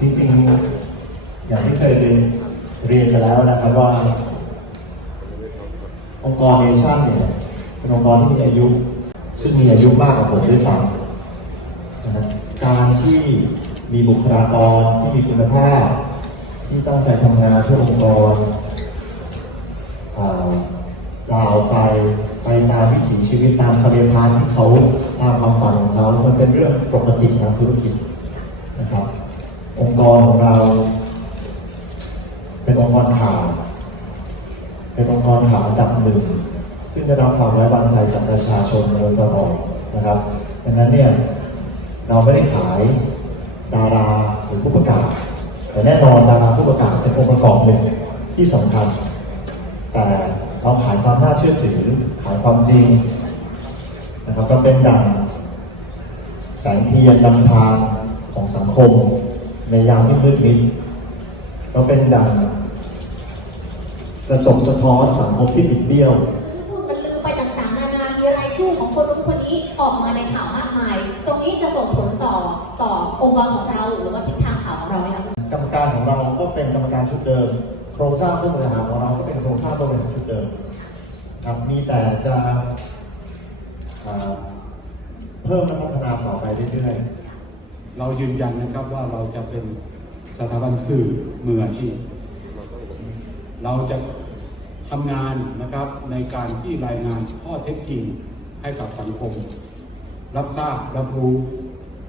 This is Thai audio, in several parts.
จริงๆ อย่างที่เคยเรียนเรียนไปแล้วนะครับว่า องค์กรเนชั่นเนี่ยเป็นองค์กรที่มีอายุ ซึ่งมีอายุมากกว่าผมด้วยซ้ำนะครับการที่มีบุคลากรที่มีคุณภาพ ที่ตั้งใจทำงานเพื่อองค์กรอ่ากล่าวไปไปตามวิถีชีวิตตามคาเรียพานที่เขาตามความฝันของเขา มันเป็นเรื่องปกติทางธุรกิจนะครับ องค์กรของเรา เป็นองค์กรข่าว เป็นองค์กรข่าวอันดับหนึ่ง ซึ่งได้รับความไว้วางใจจากประชาชนโดยตลอดนะครับดังนั้นเนี่ยเราไม่ได้ขายดาราหรือผู้ประกาศ แต่แน่นอนดาราผู้ประกาศเป็นองค์ประกอบหนึ่งที่สำคัญ แต่เราขายความน่าเชื่อถือ ขายความจริงนะครับก็เป็นดังแสงเทียนนำทางของสังคม ในยามที่มืดมิดก็เป็นดังกระจกสะท้อนสังคมที่บิดเบี้ยวพูดมันลือไปต่างๆ นานา มีรายชื่อของคนนู้นคนนี้ออกมาในข่าวมากมาย ตรงนี้จะส่งผลต่อต่อองค์กรของเราหรือว่าทิศทางข่าวของเราไหมคะกรรมการของเราก็เป็นกรรมการชุดเดิม โครงสร้างผู้บริหารของเราก็เป็นโครงสร้างผู้บริหารชุดเดิมครับมีแต่จะอ่าเพิ่มและพัฒนาต่อไปเรื่อยๆ เรายืนยันนะครับว่าเราจะเป็นสถาบันสื่อมืออาชีพ เราจะทำงานนะครับในการที่รายงานข้อเท็จจริงให้กับสังคม รับทราบรับรู้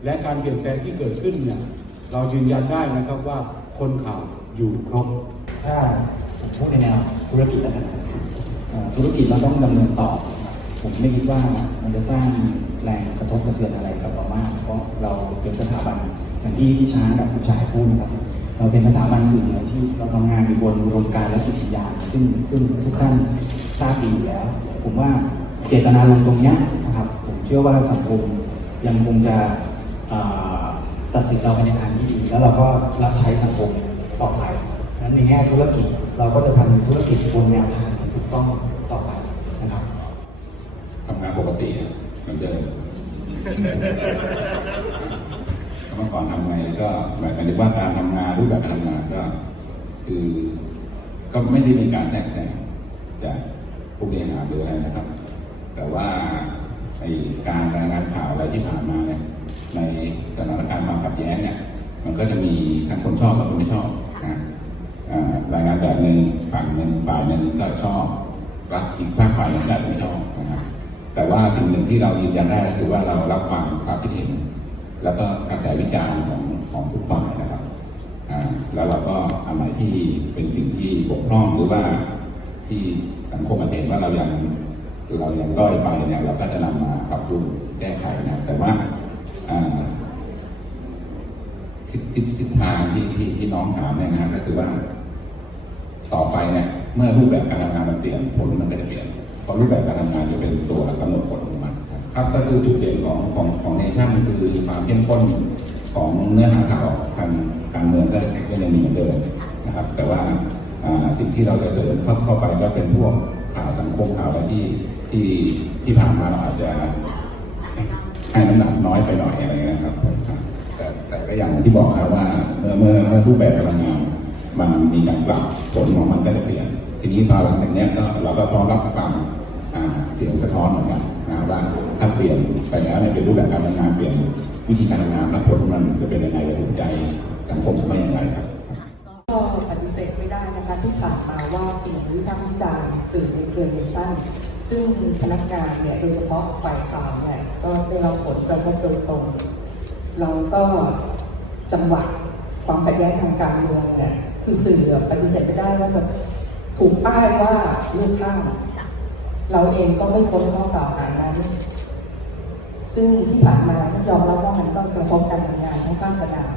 และการเปลี่ยนแปลงที่เกิดขึ้นเนี่ยเรายืนยันได้นะครับว่าคนข่าวอยู่ครบถ้าผมพูดในแนวธุรกิจแล้วกันธุรกิจเราต้องดำเนินต่อ ผมไม่คิดว่ามันจะสร้างแรงกระทบกระเทือนอะไร กับเรามากเพราะเราเป็นสถาบันอย่างที่พี่ช้างกับผู้ชายพูดนะครับ เราเป็นสถาบันสื่อมืออาชีพเราทำงานอยู่บนอุดมการและจิตวิญญาณซึ่งซึ่งทุกท่านทราบดีอยู่แล้ว ผมว่าเจตนารมณ์ตรงนี้นะครับ ผมเชื่อว่าสังคมยังคงจะตัดสินเราไปในทางที่ดี แล้วเราก็รับใช้สังคมต่อไปนั้นในแง่ธุรกิจเราก็จะทำธุรกิจบนแนวทางที่ถูกต้องต่อไปนะครับทำงานปกติเหมือนเดิม เมื่อก่อนทำไงก็หมายถึงว่าการทำงานรูปแบบการทำงานก็ คือก็ไม่ได้มีการแทรกแซงจากผู้บริหารหรืออะไรนะครับ แต่ว่าไอการรายงานข่าวอะไรที่ผ่านมาเนี่ยในสถานการณ์ความขัดแย้งเนี่ยมันก็จะมีทั้งคนชอบและคนไม่ชอบนะรายงานแบบหนึ่งฝั่งหนึ่งฝ่ายหนึ่งก็ชอบรัฐอีกฝ่ายฝ่ายหนึ่งก็ไม่ชอบนะครับ แต่ว่าสิ่งหนึ่งที่เรายืนยันได้คือว่าเรารับฟังความคิดเห็น แล้วก็กระแสวิจารณ์ของของทุกฝ่ายนะครับแล้วเราก็อันไหนที่เป็นสิ่งที่บกพร่องหรือว่าที่สังคมมาเห็นว่าเรายังเรายังด้อยไปเนี่ยเราก็จะนำมาปรับปรุงแก้ไขนะแต่ว่าทิศทิศทางที่ที่ที่น้องถามเนี่ยนะก็คือว่า ต่อไปเนี่ยเมื่อรูปแบบการทำงานมันเปลี่ยนผลมันก็จะเปลี่ยน ราะรูปแบบการทำงานจะเป็นตัวกำหนดผลของมันครับก็คือจุดเด่นของของของเนชั่นคือความเข้มข้นของเนื้อหาข่าวทางการเมืองก็ยังมีเหมือนเดิมนะครับ แต่ว่าสิ่งที่เราจะเสริมเข้าเข้าไปก็เป็นพวกข่าวสังคมข่าวอะไรที่ที่ที่ผ่านมาเราอาจจะให้น้ำหนักน้อยไปหน่อยอะไรเงี้ยครับแต่แต่ก็อย่างที่บอกครับว่าเมื่อเมื่อเมื่อรูปแบบพลังงานมันมีการปรับผลของมันก็จะเปลี่ยน ทีนี้พอหลังจากนี้ก็เราก็พร้อมรับฟังอ่าเสียงสะ ท้อนเหมือกันนะว่าถ้าเปลี่ยนไปแล้วเนี่ยเป็นรูปแบบการทำงานเปลี่ยนวิธีการทำงานแล้วผลมันจะเป็นยังไงจะถูกใจสังคมจะไม่อย่างไรครับก็ปฏิเสธไม่ได้นะคะที่ผ่านมาว่าสิ่งวิพากษ์วิจารณ์สื่อในเครือเนชั่นซึ่งพนักงานเนี่ยโดยเฉพาะฝ่ายข่าวเนี่ยก็ได้รับผลกระทบโดยตรงเราก็จังหวะความขัดแย้งทางการเมืองเนี่ยคือสื่อปฏิเสธไม่ได้ว่าจะถูกป้ายว่าเลือกข้าง เราเองก็ไม่พ้นข้อกล่าวหานั้น ซึ่งที่ผ่านมาต้องยอมรับว่ามันก็กระทบการทำงานทั้งภาคสนาม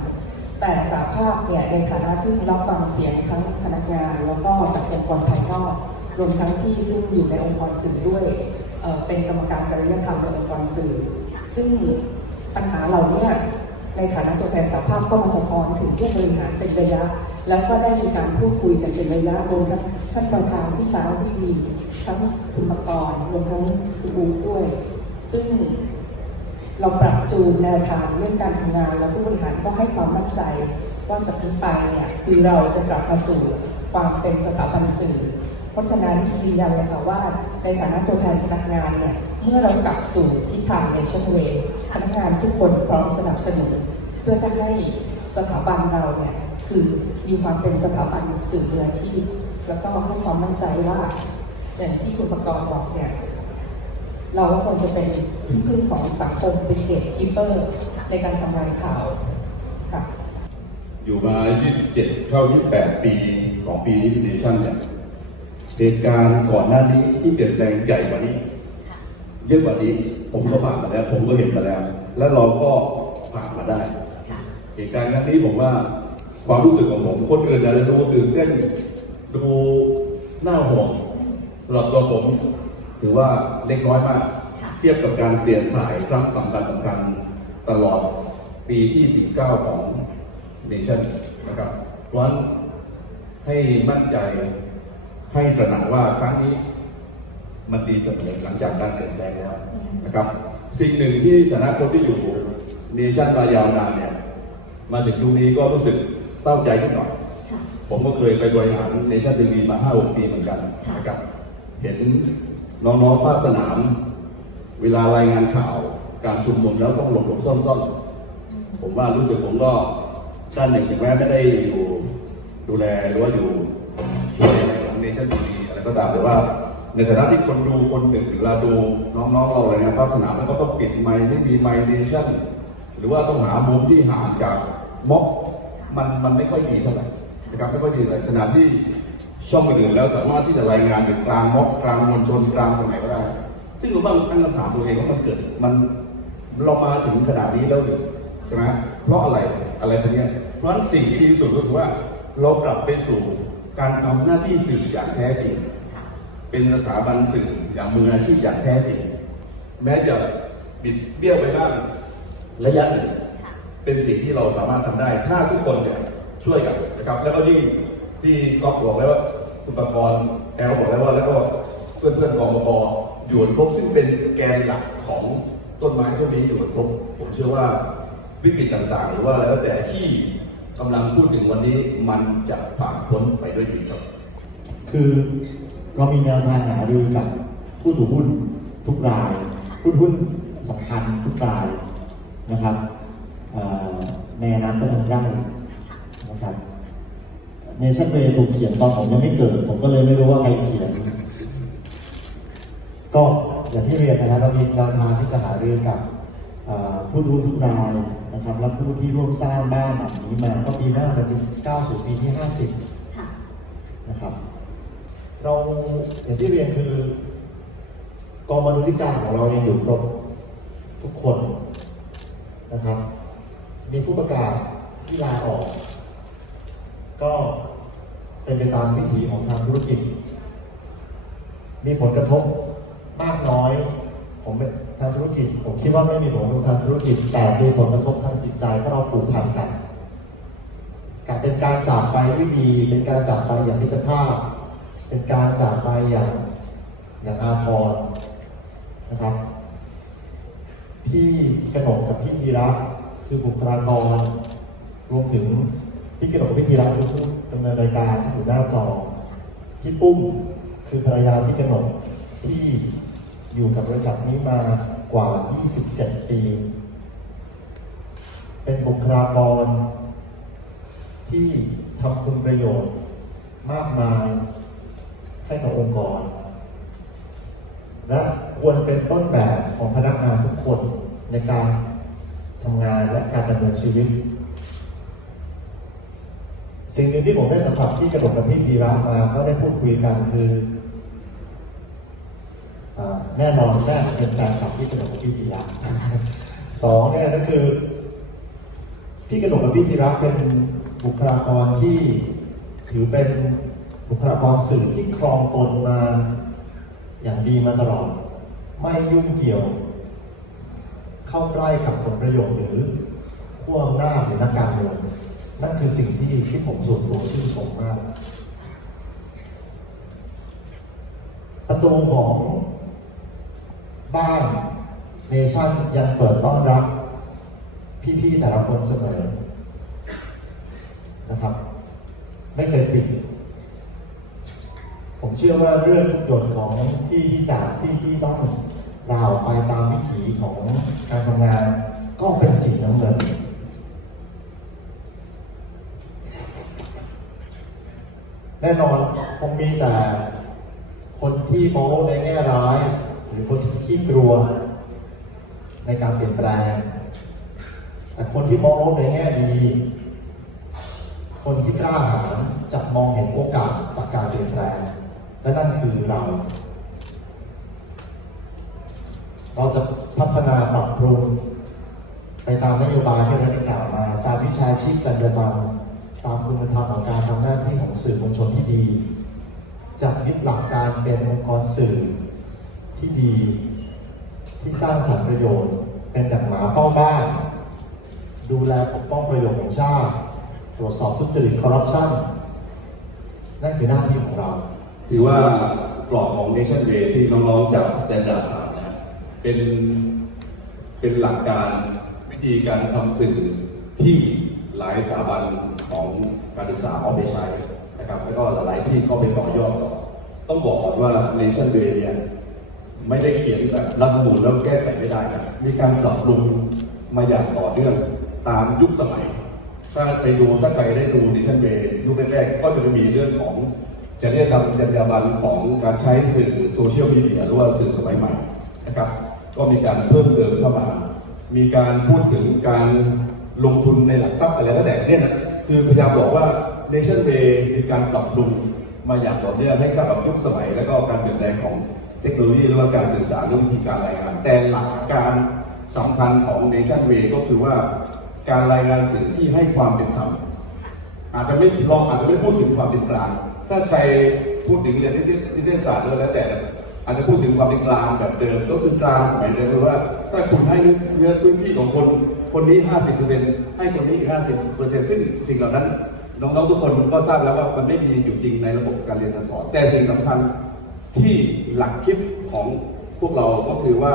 แต่สาภาพเนี่ยในฐานะที่รับฟังเสียงทั้งพนักงาน แล้วก็จากองค์กรภายนอกรวมทั้งที่ซึ่งอยู่ในองค์กรสื่อด้วยเเป็นกรรมการจริยธรรมในองค์กรสื่อ ซึ่งปัญหาเหล่านี้ในฐานะตัวแทนสาภาพก็มาสะท้อนถึงผู้บริหารเป็นระยะ แล้วก็ได้มีการพูดคุยกันเป็นระยะรวมทั้งท่านประธานที่เช้าที่ดีทั้งคุณประกรณ์รวมทั้งคุณบูด้วย ซึ่งเราปรับจูนแนวทางเรื่องการทำงาน แล้วผู้บริหารก็ให้ความมั่นใจว่าจากนี้ไปเนี่ยคือเราจะกลับมาสู่ความเป็นสถาบันสื่อ เพราะฉะนั้นยืนยันเลยค่ะว่าในฐานะตัวแทนพนักงานเนี่ยเมื่อเรากลับสู่ทิศทางในชั่นเวพนักงานทุกคนพร้อมสนับสนุน เพื่อจะให้สถาบันเราเนี่ย คือมีความเป็นสถาบันสื่อมืออาชีพ แล้วก็ให้ความมั่นใจว่าอย่างที่คุณประกรณ์บอกเนี่ยเราก็ควรจะเป็นที่พึ่งของสังคมเป็นเกตคีเปอร์ในการทำรายข่าวค่ะอยู่มา 27 เข้า 28 ปีของปีนี้เนชั่นเนี่ยเหตุการณ์ก่อนหน้านี้ที่เปลี่ยนแปลงใหญ่กว่านี้เยอะกว่านี้ผมก็ผ่านมาแล้ว ผมก็เห็นมาแล้ว และเราก็ผ่านมาได้ค่ะเหตุการณ์ครั้งนี้ผมว่า ความรู้สึกของผมคนอื่นอาจจะดูตื่นเต้นดูน่าห่วงสำหรับตัวผมถือว่าเล็กน้อยมากค่ะเทียบกับการเปลี่ยนถ่ายครั้งสำคัญสำคัญตลอดปีที่49ของเนชั่นนะครับเพราะฉะนั้นให้มั่นใจให้ตระหนักว่าครั้งนี้มันดีเสมอหลังจากการเปลี่ยนแปลงแล้วนะครับ สิ่งหนึ่งที่ฐานะคนที่อยู่เนชั่นมายาวนานเนี่ยมาถึงยุคนี้ก็รู้สึก เศร้าใจนิดหน่อยค่ะผมก็เคยไปบริหารเนชั่นทีวีมาห้าหกปีเหมือนกันนะครับ เห็นน้องๆภาคสนาม เวลารายงานข่าวการชุมนุมแล้วต้องหลบหลบซ่อนๆ ผมว่ารู้สึกผมก็ด้านหนึ่งถึงแม้ไม่ได้อยู่ดูแลหรือว่าอยู่ช่วยอะไรของเนชั่นทีวีอะไรก็ตามแต่ว่าในฐานะที่คนดูคนหนึ่งเวลาดูน้องๆเรารายงานภาคสนามแล้วก็ต้องปิดไมค์ไม่มีไมค์เนชั่นหรือว่าต้องหามุมที่ห่างจากม็อบ มันมันไม่ค่อยดีเท่าไหร่นะครับไม่ค่อยดีเลยขนาดที่ช่องอื่นแล้วสามารถที่จะรายงานอยู่กลางม็อบกลางมวลชนกลางตรงไหนก็ได้ ซึ่งเราบ้างตั้งคำถามตัวเองว่ามันเกิดมันเรามาถึงขนาดนี้แล้วหรือใช่ไหมเพราะอะไรอะไรพวกนี้เพราะฉะนั้นสิ่งที่ดีที่สุดก็คือว่าเรากลับไปสู่การทำหน้าที่สื่ออย่างแท้จริง เป็นสถาบันสื่ออย่างมืออาชีพอย่างแท้จริง แม้จะบิดเบี้ยวไปบ้างระยะหนึ่ง เป็นสิ่งที่เราสามารถทำได้ ถ้าทุกคนเนี่ยช่วยกันนะครับ แล้วก็ยิ่งที่ก๊อฟบอกแล้วว่าคุณประกรณ์แอลบอกแล้วว่าแล้วก็เพื่อนเพื่อนกองบอยู่นครบซึ่งเป็นแกนหลักของต้นไม้ต้นนี้อยู่นครบผมเชื่อว่าวิกฤตต่างๆ หรือว่าแล้วแต่ที่กำลังพูดถึงวันนี้มันจะผ่านพ้นไปด้วยดีครับ คือเรามีแนวทางหารือกับผู้ถือหุ้นทุกรายผู้หุ้นสำคัญทุกรายนะครับ ในอนาคตอันใกล้นะครับเนชั่นเวย์ถูกเขียนตอนผมยังไม่เกิด ผมก็เลยไม่รู้ว่าใครเขียน ก็อย่างที่เรียนนะครับเรามีแนวทางที่จะหารือกับเอ่อผู้รู้ทุกรายนะครับและผู้ที่ร่วมสร้างบ้านหลังนี้มาก็ปีหน้าเราจะก้าวสู่ปีที่ 50ค่ะนะครับ เราอย่างที่เรียนคือกองบรรณาธิการของเรายังอยู่ครบทุกคนนะครับ มีผู้ประกาศที่ลาออก ก็เป็นไปตามวิถีของทางธุรกิจ มีผลกระทบมากน้อย ผมทางธุรกิจ ผมคิดว่าไม่มีผลกระทบทางธุรกิจ แต่มีผลกระทบทางจิตใจเพราะเราผูกพันกันการเป็นการจากไปด้วยดี เป็นการจากไปอย่างมิตรภาพ เป็นการจากไปอย่างอย่างอาทรนะครับ พี่กระหนกกับพี่ธีระ คือบุคลากรรวมถึงพี่กนกกับพี่ธีระคือผู้ดำเนินรายการที่อยู่หน้าจอพี่ปุ้มคือภรรยาพี่กนกที่อยู่กับบริษัทนี้มากว่า 27 ปี เป็นบุคลากรที่ทำคุณประโยชน์มากมายให้กับองค์กร และควรเป็นต้นแบบของพนักงานทุกคนในการ ทำงานและการดำเนินชีวิต สิ่งหนึ่งที่ผมได้สัมผัสที่กระดกกับพี่ธีระมาก็ได้พูดคุยกันคือแน่นอนแรกเป็นการขับที่กระดกกับพี่ธีระสองเนี่ยก็คือพี่กระหนกกับพี่ธีระเป็นบุคลากรที่ถือเป็นบุคลากรสื่อที่ครองตนมาอย่างดีมาตลอด ไม่ยุ่งเกี่ยว เข้าใกล้กับผลประโยชน์หรือขั้วอำนาหรือนักการเมืองนั่นคือสิ่งที่ที่ผมส่วนตัวชื่นชมมาก ประตูของบ้านเนชั่นยังเปิดต้อนรับ พี่ๆแต่ละคนเสมอนะครับ ไม่เคยปิด ผมเชื่อว่าเรื่องทุกหยดของที่ที่จากที่ที่ต้องลาออกไปตามวิถีของการทำงาน ก็เป็นสีน้ำเงิน แน่นอนคงมีแต่คนที่โม้ในแง่ร้าย หรือคนที่ขี้กลัว ในการเปลี่ยนแปลง แต่คนที่มองโลกในแง่ดี คนที่กล้าหาญจะมองเห็นโอกาสจากการเปลี่ยนแปลง และนั่นคือเรา เราจะพัฒนาปรับปรุงไปตามนโยบายที่เราได้กล่าวมา ตามวิชาชีพจรรยาบรรณ ตามคุณธรรมของการทำหน้าที่ของสื่อมวลชนที่ดีจะยึดหลักการเป็นองค์กรสื่อที่ดี ที่สร้างสรรค์ประโยชน์ เป็นดั่งหมาเฝ้าบ้าน ดูแลปกป้องประโยชน์ของชาติ ตรวจสอบทุจริตคอร์รัปชันนั่นคือหน้าที่ของเรา ถือว่ากรอบของ Nation Way ที่น้องๆจากแดนดาถามนะเป็นเป็นหลักการวิธีการทำสื่อที่หลายสถาบัน ของการศึกษาเอาไปใช้นะครับแล้วก็หลายๆที่ก็ไปต่อยอดต้องบอกก่อนว่า Nation Way เนี่ยไม่ได้เขียนแบบรัฐมนูญแล้วแก้ไขไม่ได้นะมีการปรับปรุงมาอย่างต่อเนื่องตามยุคสมัย ถ้าไปดูถ้าใครได้ดูดิชันเบย์ยุคแรกๆก็จะมีเรื่องของจริยธรรมจรรยาบรรณของการใช้สื่อโซเชียลมีเดียหรือว่าสื่อสมัยใหม่นะครับ ก็มีการเพิ่มเติมเข้ามา มีการพูดถึงการลงทุนในหลักทรัพย์อะไรแล้วแต่เนี่ยนะ คือพยายามบอกว่าเนชั่นเ a y มีการปรับปรุงมาอย่างต่อเนื่องให้เข้ากับยุคสมัย และก็การเปลี่ยนแปลงของเทคโนโลยีหรือว่าการสื่อสารและวิธีการรายงาน แต่หลักการสำคัญของ Nation Way ก็คือว่าการรายงานสื่อที่ให้ความเป็นธรรมอาจจะไม่ลองอาจจะไม่พูดถึงความเป็นกลาง ถ้าใครพูดถึงเรียนนิเทศนิศศาสตร์แล้วแต่ อาจจะพูดถึงความเป็นกลางแบบเดิม ก็คือกลางสมัยเดิมคือว่า ถ้าคุณให้เนื้อพื้นที่ของคน คนนี้ 50%ให้คนนี้อีก 50%ซึ่งสิ่งเหล่านั้นน้องๆทุกคนก็ทราบแล้วว่ามันไม่มีอยู่จริงในระบบการเรียนการสอน แต่สิ่งสำคัญที่หลักคิดของพวกเราก็คือว่า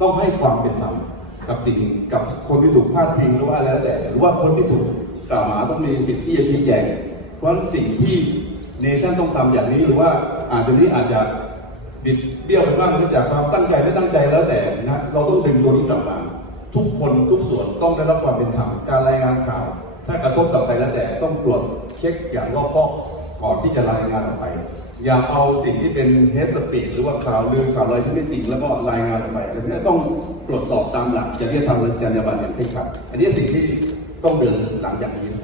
ต้องให้ความเป็นธรรมกับสิ่งกับคนที่ถูกพาดพิงหรือว่าแล้วแต่หรือว่าคนที่ถูกกล่าวหาต้องมีสิทธิ์ที่จะชี้แจง เพราะสิ่งที่เนชั่นต้องทำอย่างนี้หรือว่าอาจจะนี้อาจจะบิดเบี้ยวบ้างเนื่องจากความตั้งใจไม่ตั้งใจแล้วแต่นะเราต้องดึงตัวนี้กลับมา ทุกคนทุกส่วนต้องได้รับความเป็นธรรมการรายงานข่าว ถ้ากระทบกับใครแล้วแต่ต้องตรวจเช็คอย่างรอบคอบก่อนที่จะรายงานออกไป อย่าเอาสิ่งที่เป็นเฮสปีดหรือว่าข่าวลือข่าวอะไรที่ไม่จริง แล้วก็รายงานออกไปอันนี้ต้องตรวจสอบตามหลักจริยธรรมและจรรยาบรรณอย่างเคร่งครัดอันนี้สิ่งที่ต้องเดินหลังจากนี้